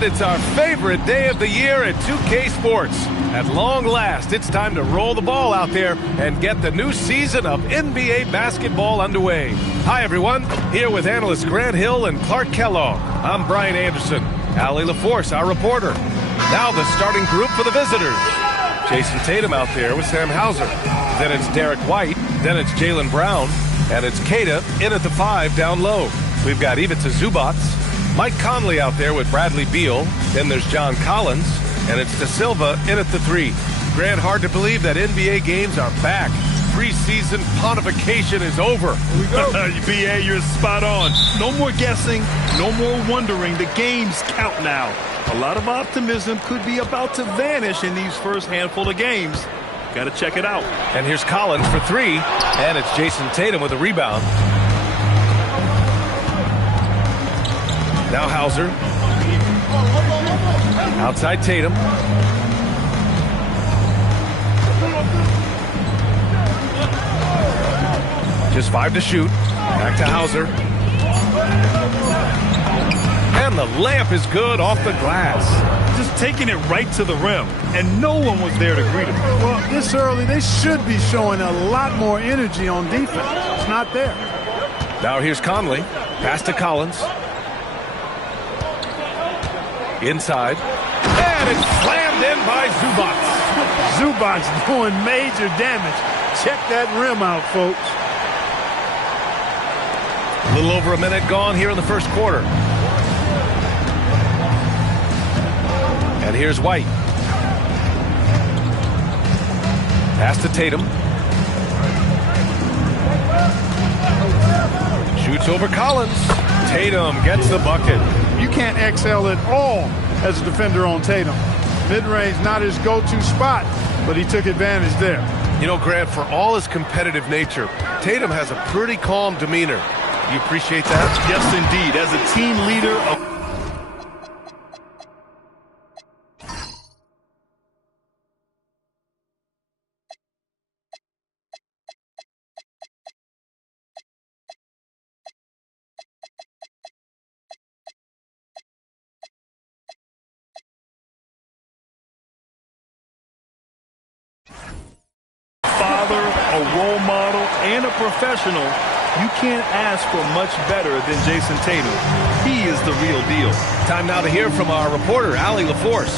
And it's our favorite day of the year at 2K Sports. At long last, it's time to roll the ball out there and get the new season of NBA basketball underway. Hi, everyone. Here with analysts Grant Hill and Clark Kellogg. I'm Brian Anderson. Allie LaForce, our reporter. Now the starting group for the visitors. Jason Tatum out there with Sam Hauser. Then it's Derek White. Then it's Jaylen Brown. And it's Queta in at the 5 down low. We've got Ivica Zubac. Mike Conley out there with Bradley Beal. Then there's John Collins. And it's De Silva in at the 3. Grant, hard to believe that NBA games are back. Preseason pontification is over. Here we go. BA, you're spot on. No more guessing. No more wondering. The games count now. A lot of optimism could be about to vanish in these first handful of games. Got to check it out. And here's Collins for 3. And it's Jason Tatum with a rebound. Now Hauser. Outside Tatum. Just 5 to shoot. Back to Hauser. And the layup is good off the glass. Just taking it right to the rim. And no one was there to greet him. Well, this early, they should be showing a lot more energy on defense. It's not there. Now here's Conley. Pass to Collins. Inside. And it's slammed in by Zubac. Zubac doing major damage. Check that rim out, folks. A little over a minute gone here in the first quarter. And here's White. Pass to Tatum. Shoots over Collins. Tatum gets the bucket. You can't excel at all as a defender on Tatum. Mid-range, not his go-to spot, but he took advantage there. You know, Grant, for all his competitive nature, Tatum has a pretty calm demeanor. You appreciate that? Yes, indeed. As a team leader father, a role model, and a professional, you can't ask for much better than Jason Tatum. He is the real deal. Time now to hear from our reporter, Allie LaForce.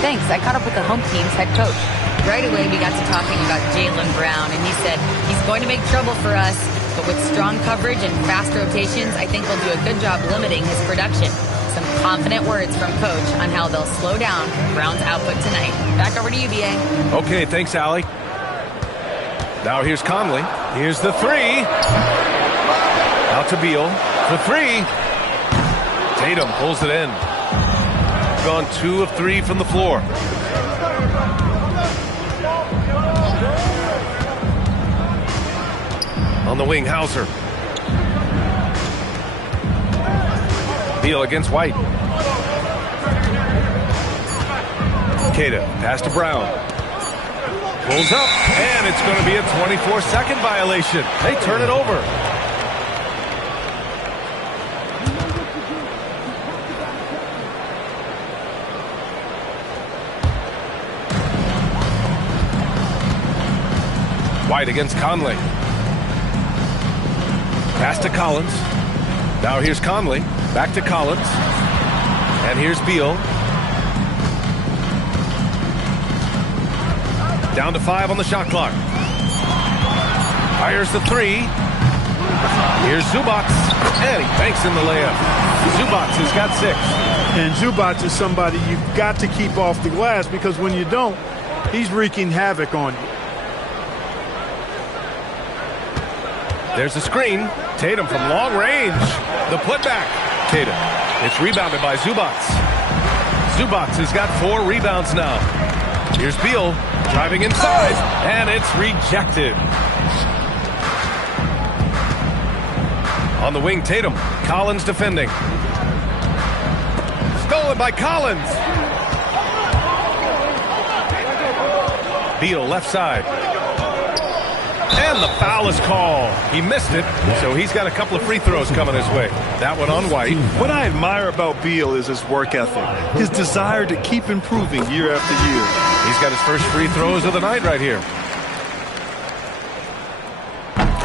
Thanks. I caught up with the home team's head coach. Right away, we got to talking about Jaylen Brown, and he said he's going to make trouble for us, but with strong coverage and fast rotations, I think we'll do a good job limiting his production. Some confident words from Coach on how they'll slow down Brown's output tonight. Back over to you, BA. Okay, thanks, Allie. Now here's Conley. Here's the 3. Out to Beal for 3. Tatum pulls it in. Gone 2 of 3 from the floor. On the wing, Hauser. Beal against White. Queta, pass to Brown. Pulls up, and it's going to be a 24-second violation. They turn it over. White against Conley. Pass to Collins. Now here's Conley. Back to Collins. And here's Beal. Down to 5 on the shot clock. Fires the 3. Here's Zubac. And he banks in the layup. Zubac has got 6. And Zubac is somebody you've got to keep off the glass, because when you don't, he's wreaking havoc on you. There's a screen. Tatum from long range. The putback. Tatum. It's rebounded by Zubac. Zubac has got 4 rebounds now. Here's Beal driving inside, and it's rejected. On the wing, Tatum. Collins defending. Stolen by Collins. Beal left side. And the foul is called. He missed it, so he's got a couple of free throws coming his way. That one on White. What I admire about Beal is his work ethic, his desire to keep improving year after year. He's got his first free throws of the night right here.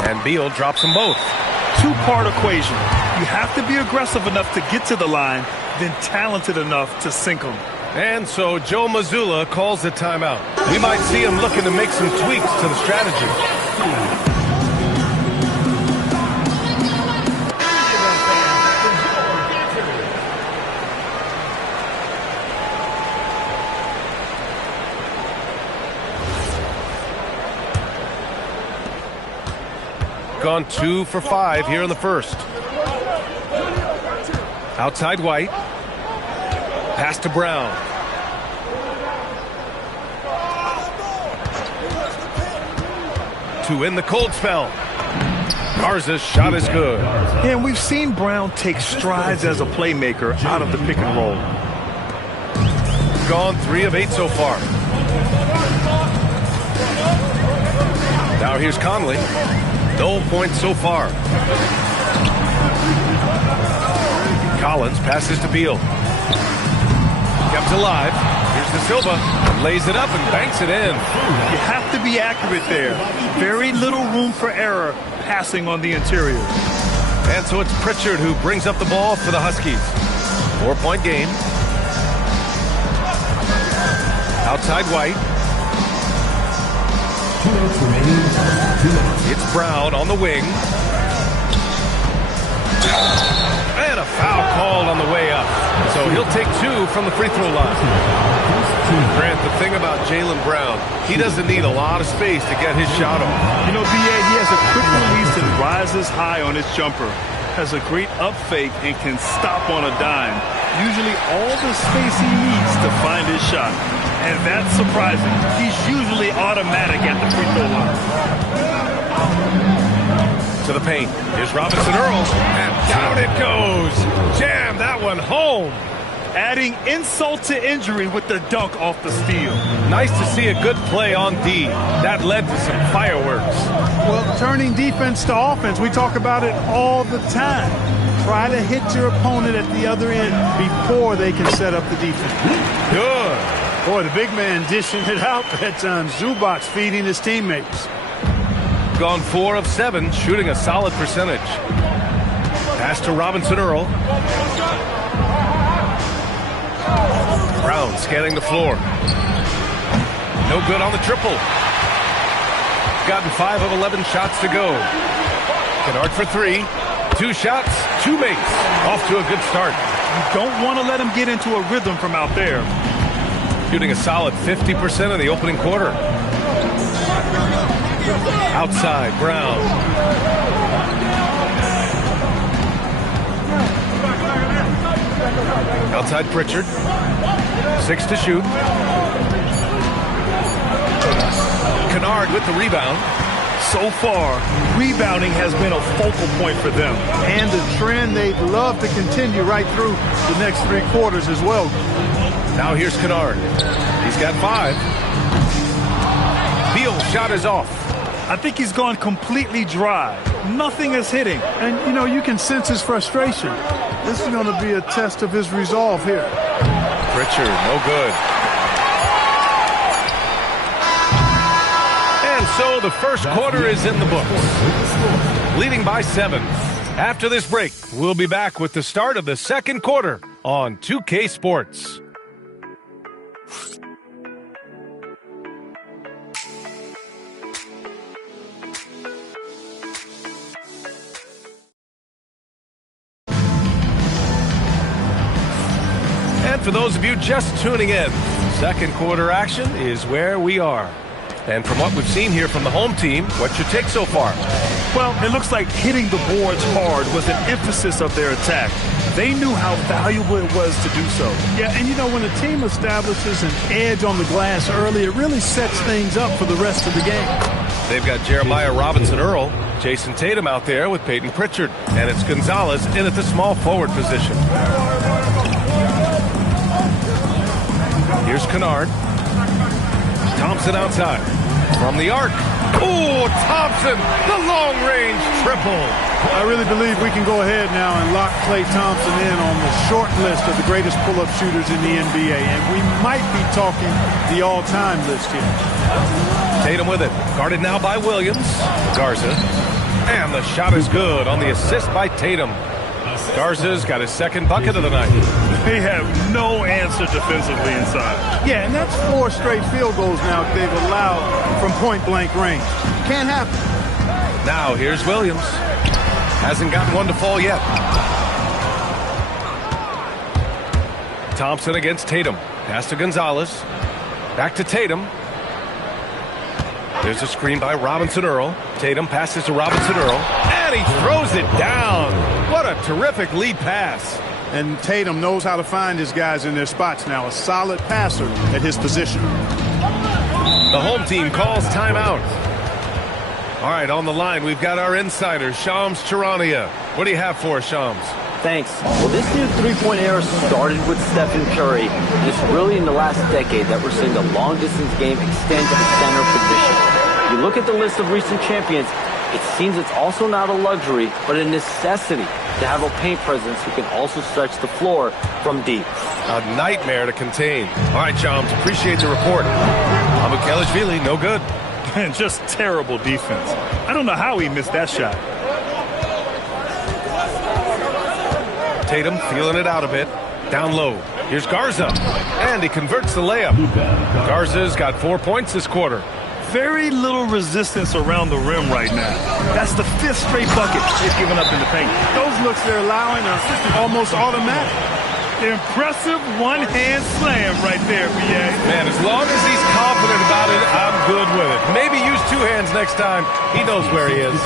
And Beal drops them both. Two-part equation. You have to be aggressive enough to get to the line, then talented enough to sink them. And so Joe Mazzulla calls the timeout. We might see him looking to make some tweaks to the strategy. Gone 2 for 5 here in the first. Outside White. Pass to Brown. To end the cold spell. Garza's shot is good. And we've seen Brown take strides as a playmaker out of the pick and roll. Gone 3 of 8 so far. Now here's Conley. No points so far. Collins passes to Beal. Kept alive. Here's De Silva. Lays it up and banks it in. You have to be accurate there. Very little room for error passing on the interior. And so it's Pritchard who brings up the ball for the Huskies. 4-point game. Outside White. It's Brown on the wing. And a foul called on the way up. So he'll take 2 from the free throw line. Grant, the thing about Jaylen Brown, he doesn't need a lot of space to get his shot off. You know, B.A., he has a quick release and rises high on his jumper. Has a great up fake and can stop on a dime. Usually all the space he needs to find his shot. And that's surprising. He's usually automatic at the free throw line. To the paint. Here's Robinson Earl. And down it goes. Jam that one home. Adding insult to injury with the dunk off the steal. Nice to see a good play on D. That led to some fireworks. Well, turning defense to offense, we talk about it all the time. Try to hit your opponent at the other end before they can set up the defense. Good. Boy, the big man dishing it out that time. Zubac's feeding his teammates. Gone 4 of 7, shooting a solid percentage. Pass to Robinson Earl. Brown scanning the floor. No good on the triple. Gotten 5 of 11 shots to go. Kennard for 3. 2 shots, 2 makes. Off to a good start. You don't want to let him get into a rhythm from out there. Shooting a solid 50% in the opening quarter. Outside, Brown. Outside Pritchard. 6 to shoot. Kennard with the rebound. So far, rebounding has been a focal point for them. And the trend they'd love to continue right through the next 3 quarters as well. Now here's Kennard. He's got 5. Beal's shot is off. I think he's gone completely dry. Nothing is hitting. And, you know, you can sense his frustration. This is going to be a test of his resolve here. Pritchard, no good. And so the first quarter is in the books. Leading by 7. After this break, we'll be back with the start of the second quarter on 2K Sports. For those of you just tuning in, second quarter action is where we are. And from what we've seen here from the home team, what's your take so far? Well, it looks like hitting the boards hard was an emphasis of their attack. They knew how valuable it was to do so. Yeah, and you know, when a team establishes an edge on the glass early, it really sets things up for the rest of the game. They've got Jeremiah Robinson Earl, Jason Tatum out there with Peyton Pritchard, and it's Gonzalez in at the small forward position. Here's Kennard. Thompson outside. From the arc. Oh, Thompson, the long-range triple. I really believe we can go ahead now and lock Klay Thompson in on the short list of the greatest pull-up shooters in the NBA. And we might be talking the all-time list here. Tatum with it. Guarded now by Williams. Garza. And the shot is good on the assist by Tatum. Garza's got his second bucket of the night. They have no answer defensively inside. Yeah, and that's 4 straight field goals now they've allowed from point-blank range. Can't happen. Now here's Williams. Hasn't gotten one to fall yet. Thompson against Tatum. Pass to Gonzalez. Back to Tatum. There's a screen by Robinson Earl. Tatum passes to Robinson Earl. And he throws it down. What a terrific lead pass. And Tatum knows how to find his guys in their spots now. A solid passer at his position. The home team calls timeout. All right, on the line, we've got our insider, Shams Charania. What do you have for us, Shams? Thanks. Well, this new three-point era started with Stephen Curry. And it's really in the last decade that we're seeing the long-distance game extend to the center position. You look at the list of recent champions, it seems it's also not a luxury, but a necessity to have a paint presence who can also stretch the floor from deep. A nightmare to contain. All right, Shams, appreciate the report. Abukelashvili, no good. And just terrible defense. I don't know how he missed that shot. Tatum feeling it out a bit. Down low. Here's Garza. And he converts the layup. Garza's got 4 points this quarter. Very little resistance around the rim right now. That's the 5th straight bucket they've given up in the paint. Those looks they're allowing are almost automatic. Impressive one-hand slam right there, B.A. Man, as long as he's confident about it, I'm good with it. Maybe use 2 hands next time. He knows where he is.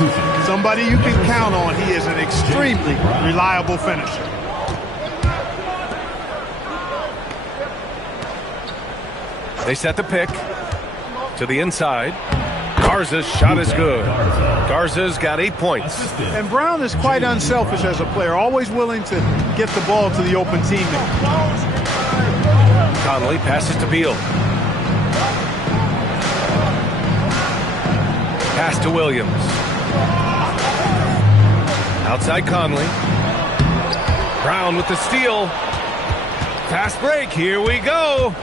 Somebody you can count on. He is an extremely reliable finisher. They set the pick to the inside. Garza's shot is good. Garza's got 8 points. And Brown is quite unselfish as a player, always willing to get the ball to the open teammate. Conley passes to Beal. Pass to Williams. Outside Conley. Brown with the steal. Fast break. Here we go.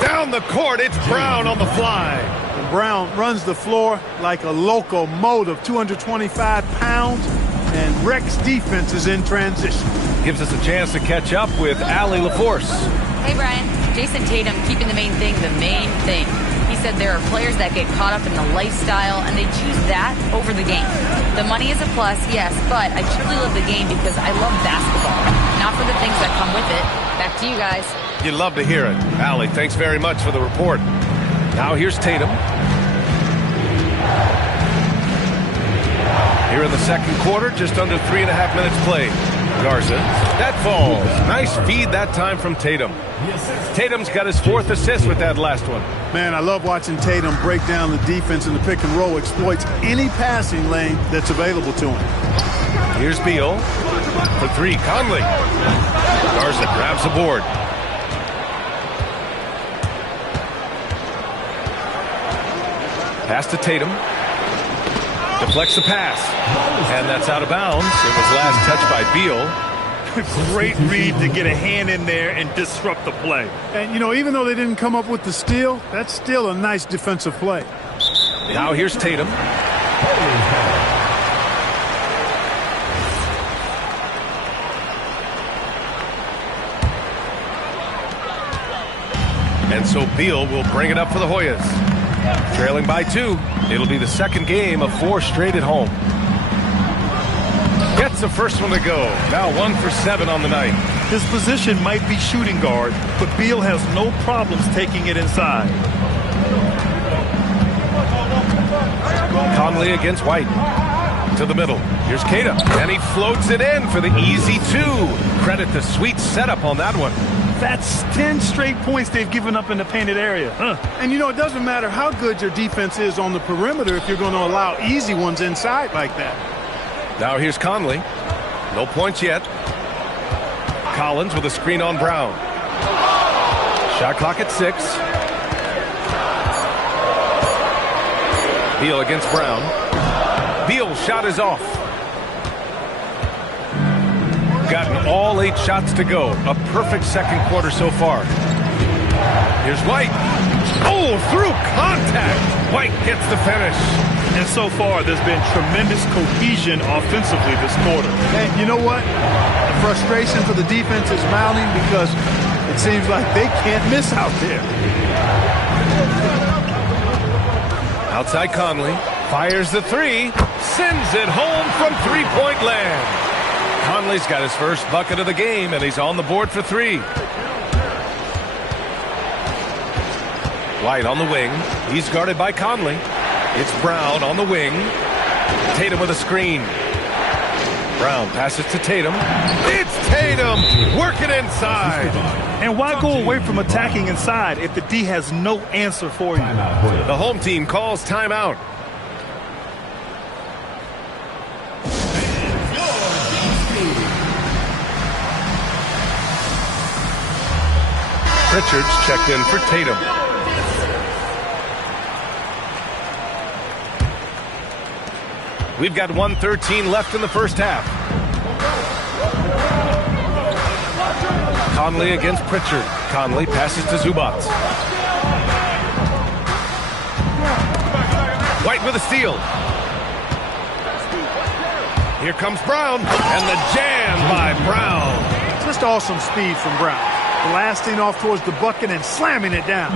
Down the court, it's Brown on the fly. And Brown runs the floor like a locomotive, 225 pounds, and wrecks defenses in transition. Gives us a chance to catch up with Allie LaForce. Hey, Brian. Jason Tatum keeping the main thing the main thing. He said there are players that get caught up in the lifestyle, and they choose that over the game. The money is a plus, yes, but I truly love the game because I love basketball, not for the things that come with it. Back to you guys. You'd love to hear it. Allie, thanks very much for the report. Now here's Tatum. Here in the second quarter, just under 3.5 minutes played. Garza, that falls. Nice feed that time from Tatum. Tatum's got his 4th assist with that last one. Man, I love watching Tatum break down the defense in the pick and roll, exploits any passing lane that's available to him. Here's Beal for 3. Conley. Garza grabs the board. Pass to Tatum. Deflects the pass. And that's out of bounds. It was last touched by Beal. Great read to get a hand in there and disrupt the play. And, you know, even though they didn't come up with the steal, that's still a nice defensive play. Now here's Tatum. And so Beal will bring it up for the Hoyas. Trailing by 2. It'll be the second game of 4 straight at home. Gets the first one to go. Now 1 for 7 on the night. His position might be shooting guard, but Beal has no problems taking it inside. Conley against White. To the middle. Here's Kata. And he floats it in for the easy 2. Credit the sweet setup on that one. That's 10 straight points they've given up in the painted area. And, you know, it doesn't matter how good your defense is on the perimeter if you're going to allow easy ones inside like that. Now here's Conley. No points yet. Collins with a screen on Brown. Shot clock at 6. Beal against Brown. Beal's shot is off. Gotten all 8 shots to go. A perfect second quarter so far. Here's White. Oh, through contact. White gets the finish. And so far, there's been tremendous cohesion offensively this quarter. And you know what? The frustration for the defense is mounting because it seems like they can't miss out there. Outside Conley. Fires the 3. Sends it home from three-point land. Conley's got his first bucket of the game, and he's on the board for 3. White on the wing. He's guarded by Conley. It's Brown on the wing. Tatum with a screen. Brown passes to Tatum. It's Tatum working inside. And why go away from attacking inside if the D has no answer for you? The home team calls timeout. Richards checked in for Tatum. We've got 1:13 left in the first half. Conley against Pritchard. Conley passes to Zubac. White with a steal. Here comes Brown, and the jam by Brown. Just awesome speed from Brown. Blasting off towards the bucket and slamming it down.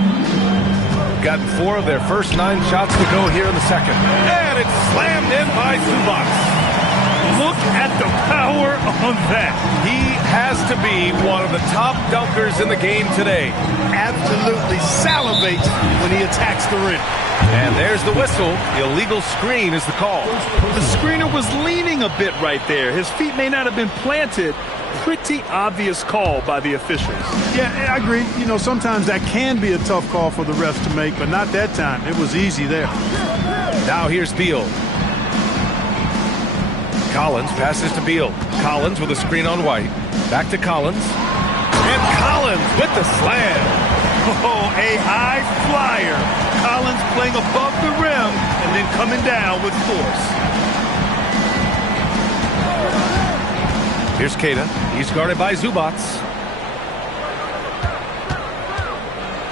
Gotten 4 of their first 9 shots to go here in the second. And it's slammed in by Zubac. Look at the power on that. He has to be one of the top dunkers in the game today. Absolutely salivates when he attacks the rim. And there's the whistle. Illegal screen is the call. The screener was leaning a bit right there. His feet may not have been planted. Pretty obvious call by the officials. Yeah, I agree. You know, sometimes that can be a tough call for the refs to make, but not that time. It was easy there. Now here's Beal. Collins passes to Beal. Collins with a screen on White. Back to Collins. And Collins with the slam. Oh, a high flyer. Collins playing above the rim and then coming down with force. Here's Queta. He's guarded by Zubac.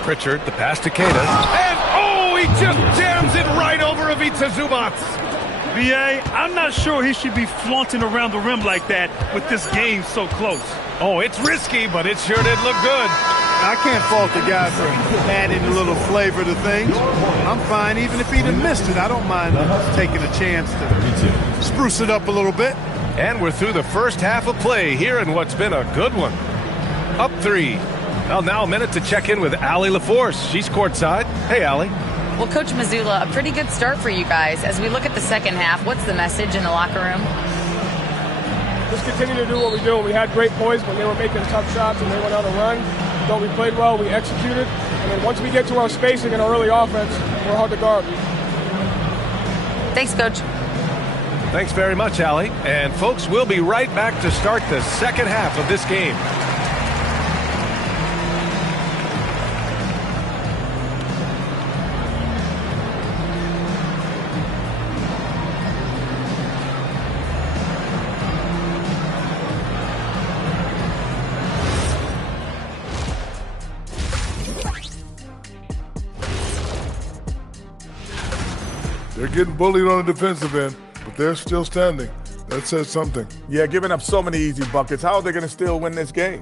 Pritchard, the pass to Queta. And, oh, he just jams it right over Ivica Zubac. B.A., I'm not sure he should be flaunting around the rim like that with this game so close. Oh, it's risky, but it sure did look good. I can't fault the guy for adding a little flavor to things. I'm fine even if he'd have missed it. I don't mind taking a chance to spruce it up a little bit. And we're through the first half of play here in what's been a good one. Up 3. Well, now a minute to check in with Allie LaForce. She's courtside. Hey, Allie. Well, Coach Mazzulla, a pretty good start for you guys. As we look at the second half, what's the message in the locker room? Just continue to do what we do. We had great poise when they were making tough shots and they went on a run. Though we played well, we executed. And then once we get to our spacing and our early offense, we're hard to guard. Thanks, Coach. Thanks very much, Allie. And, folks, we'll be right back to start the second half of this game. They're getting bullied on the defensive end, but they're still standing. That says something. Yeah, giving up so many easy buckets. How are they going to still win this game?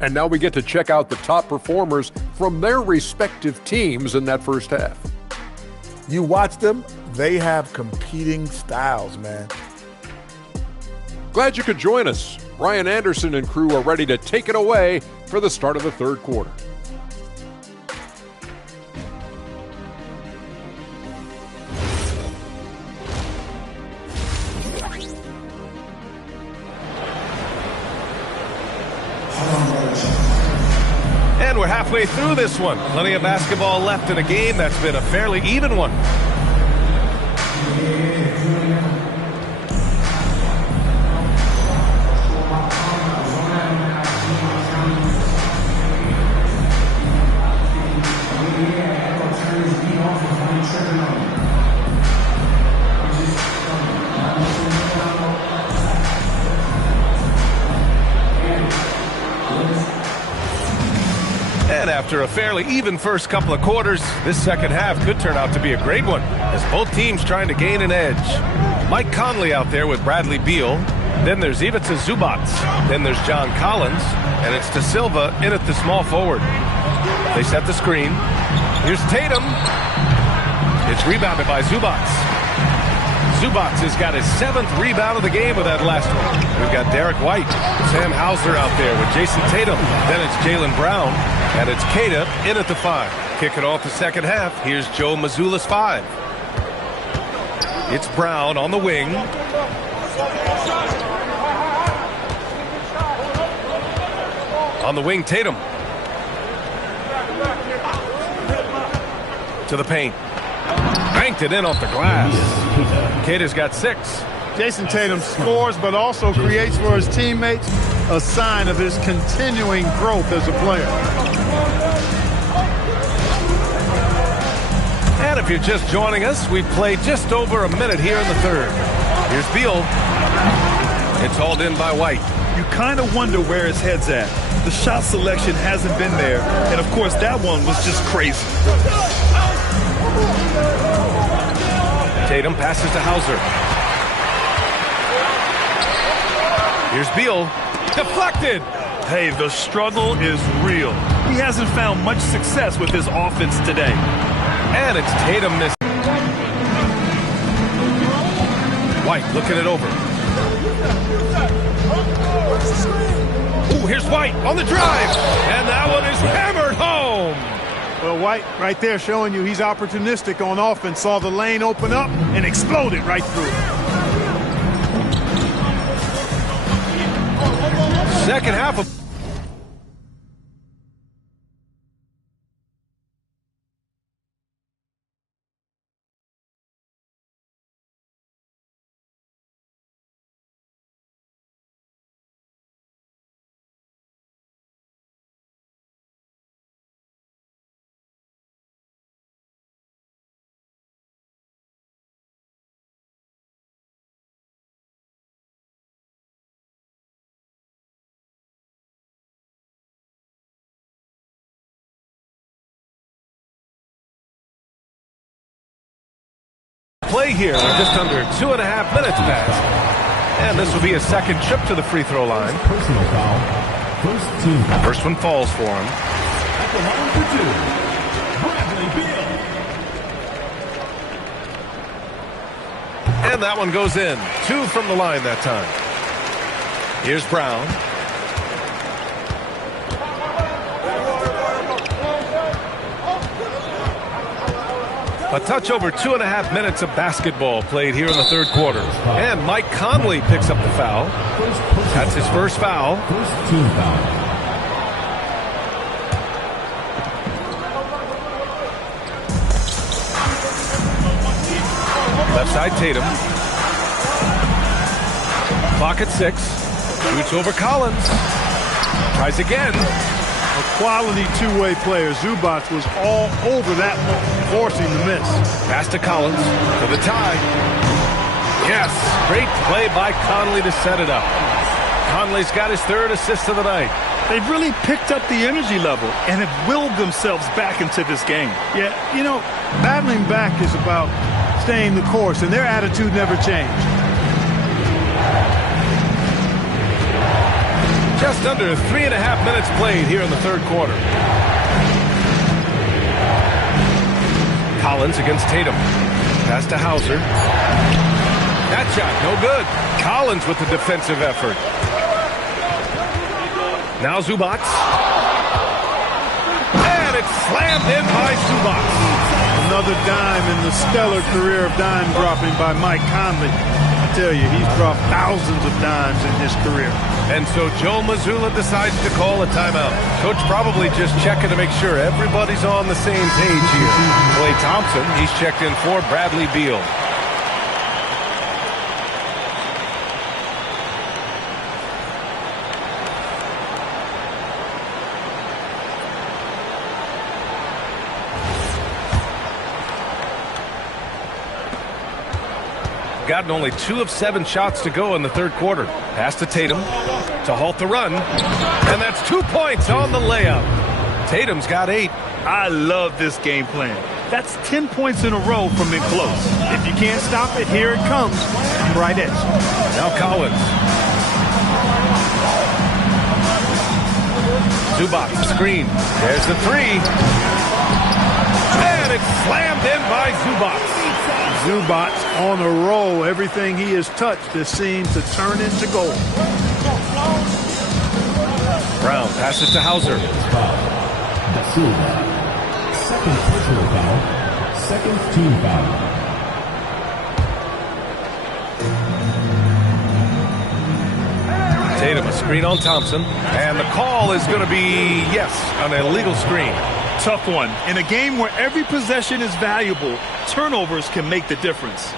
And now we get to check out the top performers from their respective teams in that first half. You watch them, they have competing styles, man. Glad you could join us. Brian Anderson and crew are ready to take it away for the start of the third quarter. And we're halfway through this one. Plenty of basketball left in a game that's been a fairly even one. And after a fairly even first couple of quarters, this second half could turn out to be a great one, as both teams trying to gain an edge. Mike Conley out there with Bradley Beal. Then there's Ivica Zubac. Then there's John Collins. And it's De Silva in at the small forward. They set the screen. Here's Tatum. It's rebounded by Zubac. Zubac has got his 7th rebound of the game with that last one. We've got Derek White, Sam Hauser out there with Jason Tatum. Then it's Jaylen Brown, and it's Queta in at the 5. Kicking off the second half, here's Joe Mazzulla's 5. It's Brown on the wing. On the wing, Tatum. To the paint. Banked it in off the glass. Queta's got 6. Jason Tatum scores, but also creates for his teammates, a sign of his continuing growth as a player. And if you're just joining us, we've played just over a minute here in the third. Here's Beal. It's hauled in by White. You kind of wonder where his head's at. The shot selection hasn't been there, and of course that one was just crazy. Tatum passes to Hauser. Here's Beal. Deflected. Hey, the struggle is real. He hasn't found much success with his offense today. And it's Tatum missing. White looking it over. Ooh, here's White on the drive. And that one is hammered home. Well, White right there showing you he's opportunistic on offense. Saw the lane open up and exploded right through it. Second half of... play here. We're just under 2.5 minutes past. And this will be a second trip to the free throw line. Personal foul. First one falls for him. At the line for 2, Bradley Beal. And that one goes in. 2 from the line that time. Here's Brown. A touch over 2.5 minutes of basketball played here in the third quarter. And Mike Conley picks up the foul. That's his first foul. First team foul. Left side Tatum. Clock at 6. Shoots over Collins. Tries again. A quality two-way player. Zubac was all over that one, forcing the miss. Pass to Collins for the tie. Yes, great play by Conley to set it up. Conley's got his 3rd assist of the night. They've really picked up the energy level and have willed themselves back into this game. Yeah, you know, battling back is about staying the course, and their attitude never changed. Just under 3.5 minutes played here in the third quarter. Collins against Tatum. Pass to Hauser. That shot, no good. Collins with the defensive effort. Now Zubac. And it's slammed in by Zubac. Another dime in the stellar career of dime dropping by Mike Conley. I tell you, he's dropped thousands of dimes in his career. And so Joe Mazzulla decides to call a timeout. Coach probably just checking to make sure everybody's on the same page here. Klay Thompson, he's checked in for Bradley Beal. Gotten only 2 of 7 shots to go in the third quarter. Pass to Tatum to halt the run. And that's 2 points on the layup. Tatum's got 8. I love this game plan. That's 10 points in a row from in close. If you can't stop it, here it comes. Right edge. Now Collins. Zubac, screen. There's the 3. And it's slammed in by Zubac. Zubac on a roll. Everything he has touched has seemed to turn into gold. Brown passes to Hauser. Da Silva. Second personal foul. Second team foul. Tatum, a screen on Thompson. And the call is going to be, yes, an illegal screen. Tough one. In a game where every possession is valuable, turnovers can make the difference.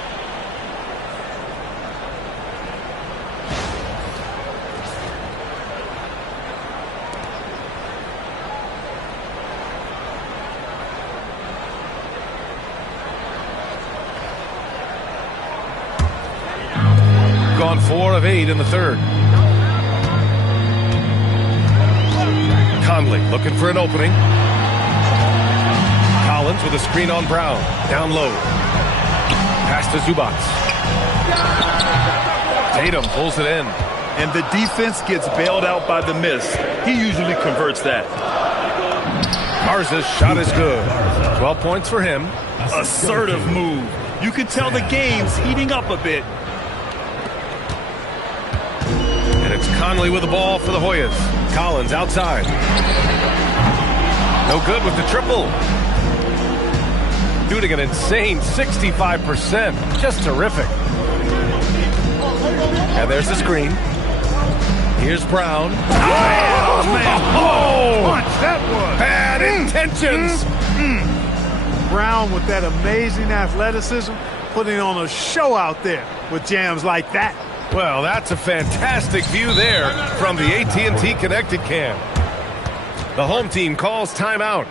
Gone 4 of 8 in the third. Conley looking for an opening. Collins with a screen on Brown. Down low. Pass to Zubac. Tatum pulls it in. And the defense gets bailed out by the miss. He usually converts that. Garza's shot is good. 12 points for him. Assertive move. You can tell the game's heating up a bit. And it's Conley with the ball for the Hoyas. Collins outside. No good with the triple. Shooting an insane 65%. Just terrific. And there's the screen. Here's Brown. Oh, man. Oh, Punch, that was. bad intentions. Brown with that amazing athleticism, putting on a show out there with jams like that. Well, that's a fantastic view there from the AT&T Connected Cam. The home team calls timeout.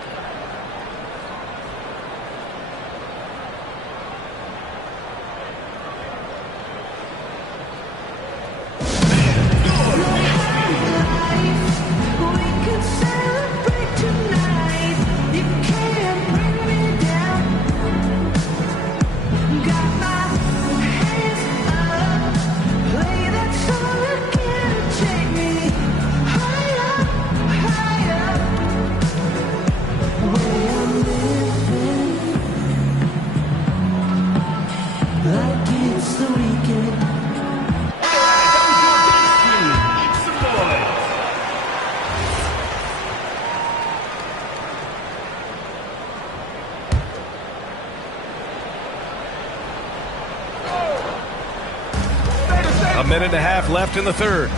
A minute and a half left in the third.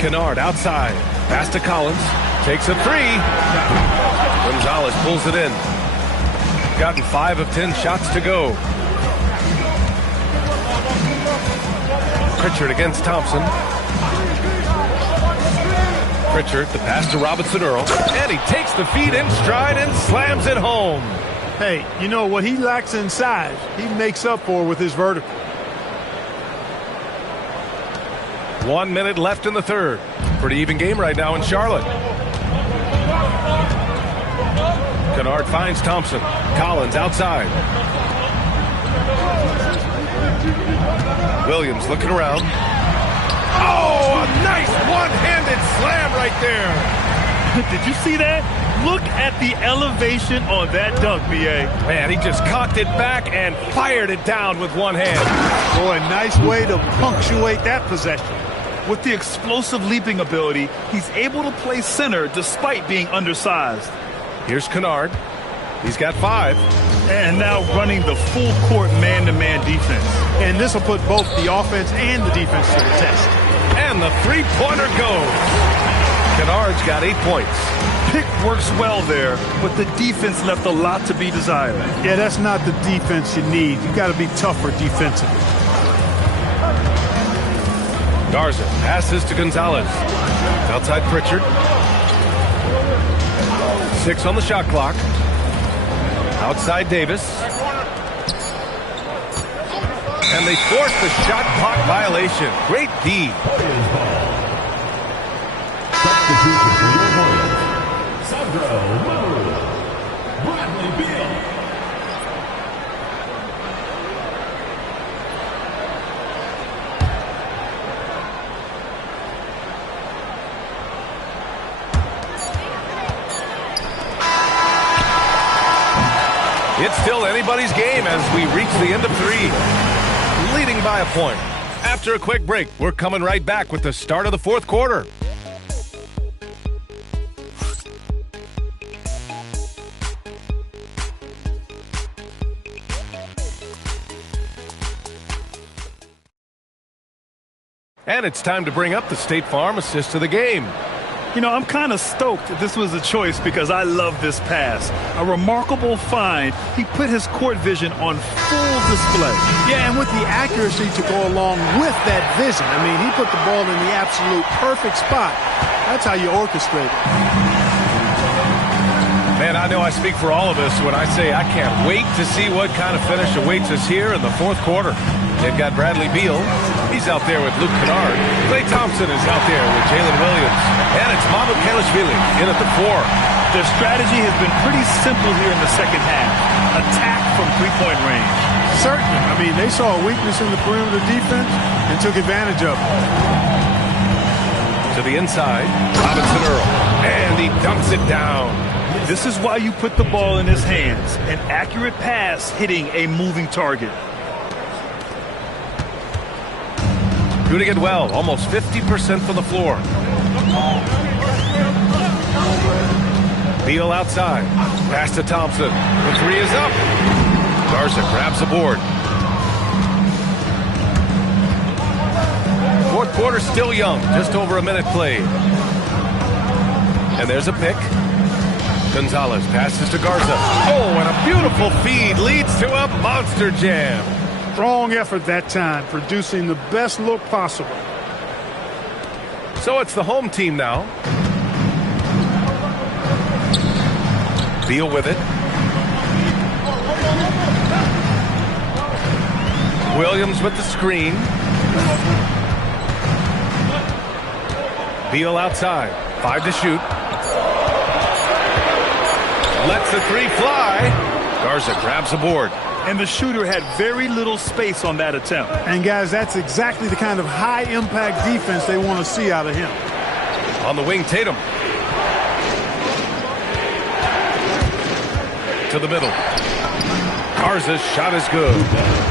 Kennard outside. Pass to Collins. Takes a 3. Gonzalez pulls it in. Gotten 5 of 10 shots to go. Pritchard against Thompson. Pritchard, the pass to Robinson Earl. And he takes the feed in stride and slams it home. Hey, you know what he lacks in size, he makes up for with his vertical. 1 minute left in the third. Pretty even game right now in Charlotte. Kennard finds Thompson. Collins outside. Williams looking around. Oh, a nice one-handed slam right there. Did you see that? Look at the elevation on that dunk, B.A. Man, he just cocked it back and fired it down with one hand. Boy, nice way to punctuate that possession. With the explosive leaping ability, he's able to play center despite being undersized. Here's Kennard. He's got 5. And now running the full court man-to-man defense. And this will put both the offense and the defense to the test. And the three-pointer goes. Kennard's got 8 points. Pick works well there, but the defense left a lot to be desired. Yeah, that's not the defense you need. You got to be tougher defensively. Garza passes to Gonzalez. Outside Pritchard. 6 on the shot clock. Outside Davis. And they force the shot clock violation. Great D. Substitution for your Hoyas. Sandro Maru. Bradley Beal. It's still anybody's game as we reach the end of 3. Leading by a point. After a quick break, we're coming right back with the start of the 4th quarter. And it's time to bring up the State Farm assist of the game. You know, I'm kind of stoked that this was a choice because I love this pass. A remarkable find. He put his court vision on full display. Yeah, and with the accuracy to go along with that vision. I mean, he put the ball in the absolute perfect spot. That's how you orchestrate it. Man, I know I speak for all of us when I say I can't wait to see what kind of finish awaits us here in the 4th quarter. They've got Bradley Beal. He's out there with Luke Kennard. Klay Thompson is out there with Jalen Williams. And it's Mahmoud Kalashvili in at the 4. Their strategy has been pretty simple here in the second half. Attack from three-point range. Certainly. I mean, they saw a weakness in the perimeter defense and took advantage of it. To the inside, Robinson Earl. And he dunks it down. This is why you put the ball in his hands. An accurate pass hitting a moving target. Shooting it well, almost 50% from the floor. Beal outside. Pass to Thompson. The 3 is up. Garza grabs the board. 4th quarter still young. Just over a minute played. And there's a pick. Gonzalez passes to Garza. Oh, and a beautiful feed leads to a monster jam. Strong effort that time, producing the best look possible. So it's the home team now. Beal with it. Williams with the screen. Beal outside. 5 to shoot. Lets the 3 fly. Garza grabs the board. And the shooter had very little space on that attempt. And, guys, that's exactly the kind of high-impact defense they want to see out of him. On the wing, Tatum. To the middle. Garza's shot is good.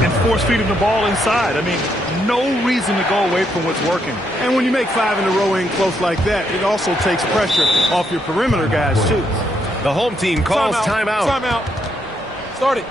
And force-feeding the ball inside. I mean, no reason to go away from what's working. And when you make 5 in a row in close like that, it also takes pressure off your perimeter guys, too. The home team calls timeout. Timeout. Start it.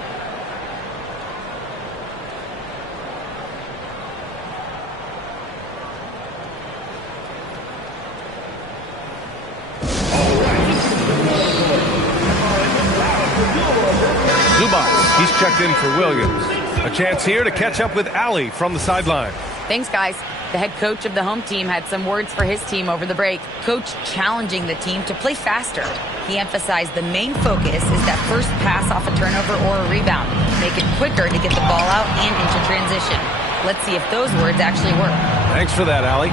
He's checked in for Williams. A chance here to catch up with Allie from the sideline. Thanks, guys. The head coach of the home team had some words for his team over the break. Coach challenging the team to play faster. He emphasized the main focus is that first pass off a turnover or a rebound. Make it quicker to get the ball out and into transition. Let's see if those words actually work. Thanks for that, Allie.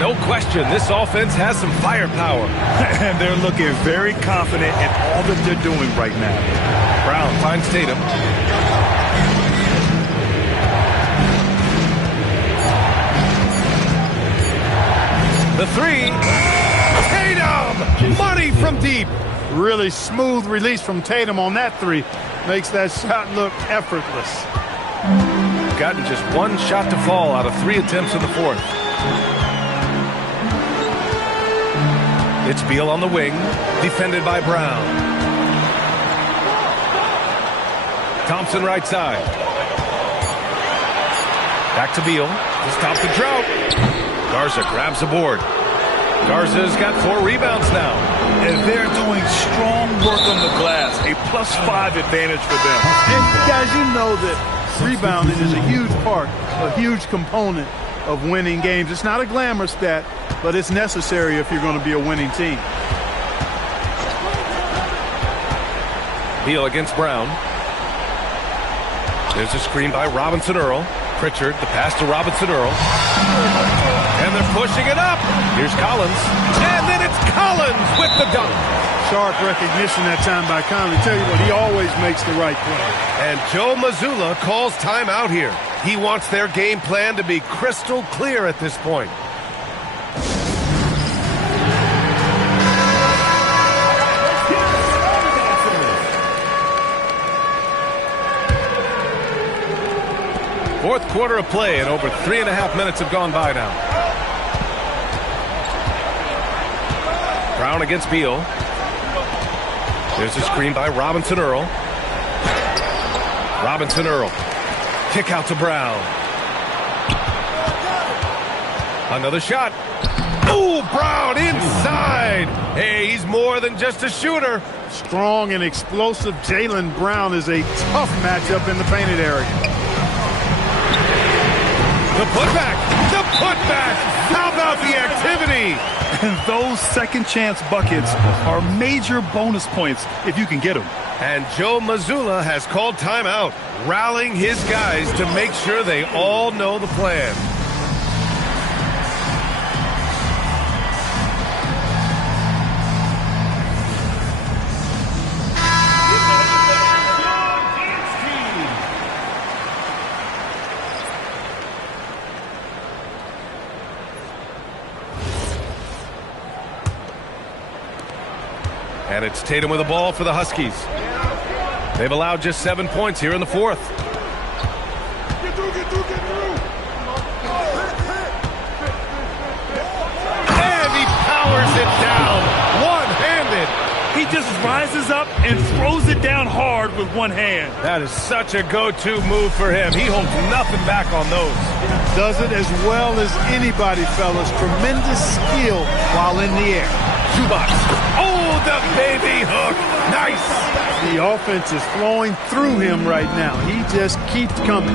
No question, this offense has some firepower. And they're looking very confident in all that they're doing right now. Brown finds Tatum. The 3. Tatum! Money from deep. Really smooth release from Tatum on that 3. Makes that shot look effortless. Gotten just 1 shot to fall out of 3 attempts in the 4th. It's Beal on the wing, defended by Brown. Thompson right side. Back to Beal to stop the drought. Garza grabs the board. Garza's got 4 rebounds now. And they're doing strong work on the glass. A +5 advantage for them. And guys, you know that rebounding is a huge part, a huge component of winning games. It's not a glamour stat, but it's necessary if you're going to be a winning team. Beal against Brown. There's a screen by Robinson Earl. Pritchard, the pass to Robinson Earl. And they're pushing it up. Here's Collins. And then it's Collins with the dunk. Sharp recognition that time by Conley. Tell you what, he always makes the right play. And Joe Mazzulla calls timeout here. He wants their game plan to be crystal clear at this point. Fourth quarter of play, and over 3.5 minutes have gone by now. Brown against Beal. There's a screen by Robinson Earl. Robinson Earl. Kick out to Brown. Another shot. Ooh, Brown inside. Hey, he's more than just a shooter. Strong and explosive Jaylen Brown is a tough matchup in the painted area. The putback. The putback. How about the activity? And those second chance buckets are major bonus points if you can get them. And Joe Mazzulla has called timeout, rallying his guys to make sure they all know the plan. And it's Tatum with the ball for the Huskies. They've allowed just 7 points here in the fourth. And he powers it down, one-handed. He just rises up and throws it down hard with one hand. That is such a go-to move for him. He holds nothing back on those. Does it as well as anybody, fellas. Tremendous skill while in the air. Zubac. Oh, the baby hook. Nice. The offense is flowing through him right now. He just keeps coming.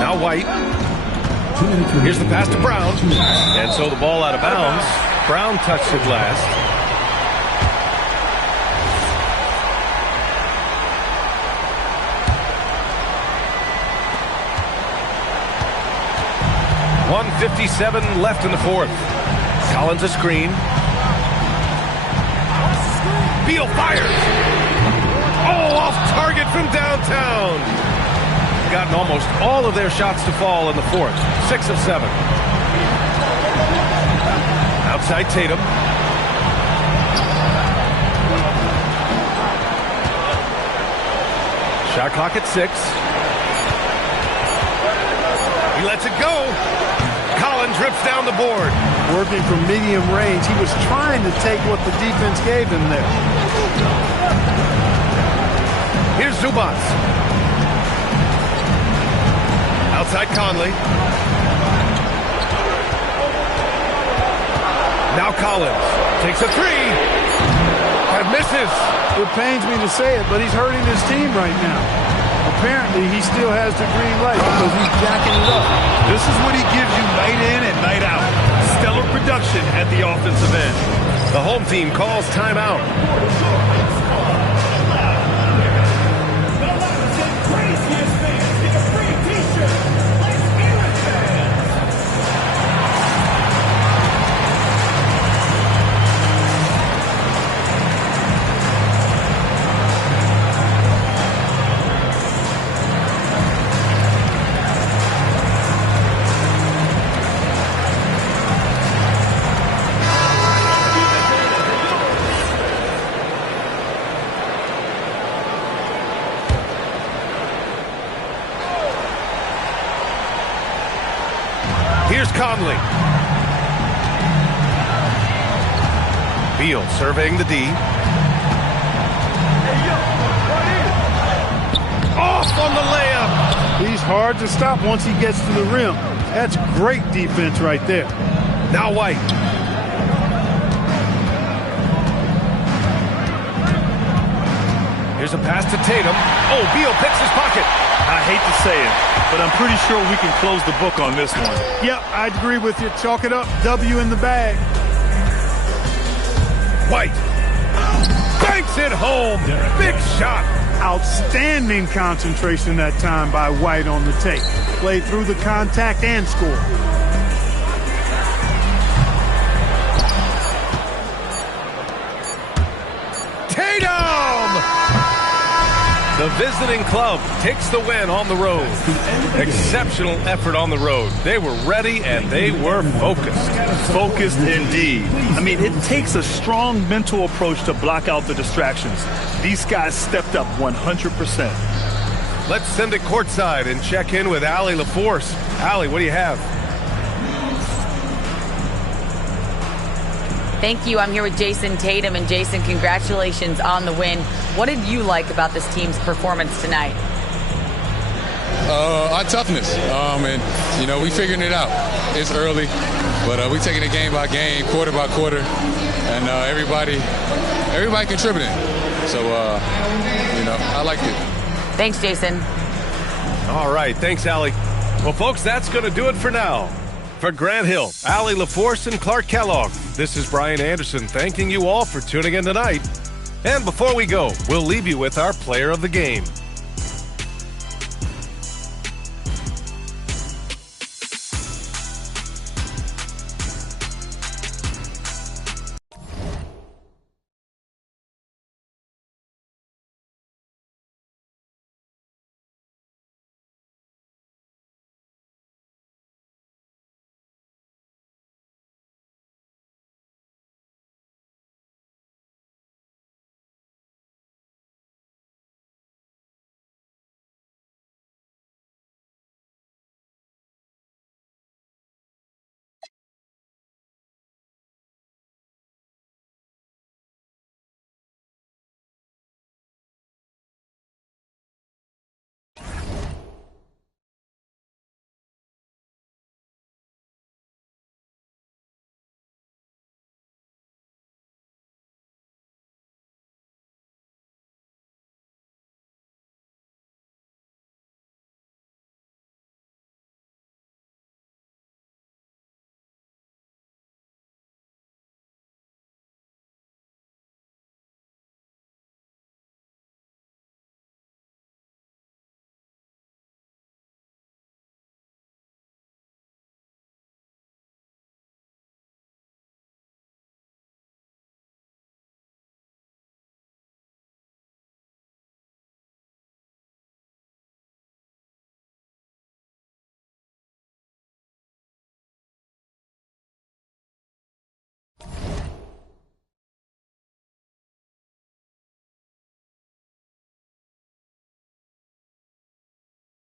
Now White. Here's the pass to Brown. And so the ball out of bounds. Brown touched it last. .157 left in the fourth. Collins a screen. Beal fires. Oh, off target from downtown. Gotten almost all of their shots to fall in the fourth. 6 of 7. Outside Tatum. Shot clock at 6. He lets it go. Collins rips down the board. Working from medium range. He was trying to take what the defense gave him there. Here's Zubac. Outside Conley. Now Collins takes a 3 and misses. It pains me to say it, but he's hurting his team right now. Apparently, he still has the green light because he's jacking it up. This is what he gives you night in and night out. Stellar production at the offensive end. The home team calls timeout. Here's Conley. Beal surveying the D. Off on the layup. He's hard to stop once he gets to the rim. That's great defense right there. Now White. Here's a pass to Tatum. Oh, Beal picks his pocket. I hate to say it, but I'm pretty sure we can close the book on this one. Yep, I'd agree with you. Chalk it up. W in the bag. White banks it home. Big shot. Outstanding concentration that time by White on the tape. Played through the contact and scored. The visiting club takes the win on the road. Exceptional effort on the road. They were ready and they were focused. Focused indeed. I mean, it takes a strong mental approach to block out the distractions. These guys stepped up 100%. Let's send it courtside and check in with Allie LaForce. Allie, what do you have? Thank you. I'm here with Jason Tatum. And Jason, congratulations on the win. What did you like about this team's performance tonight? Our toughness. And, you know, we figuring it out. It's early, but we taking it game by game, quarter by quarter. And everybody contributing. So, you know, I liked it. Thanks, Jason. All right. Thanks, Allie. Well, folks, that's going to do it for now. For Grant Hill, Allie LaForce, and Clark Kellogg, this is Brian Anderson thanking you all for tuning in tonight. And before we go, we'll leave you with our player of the game.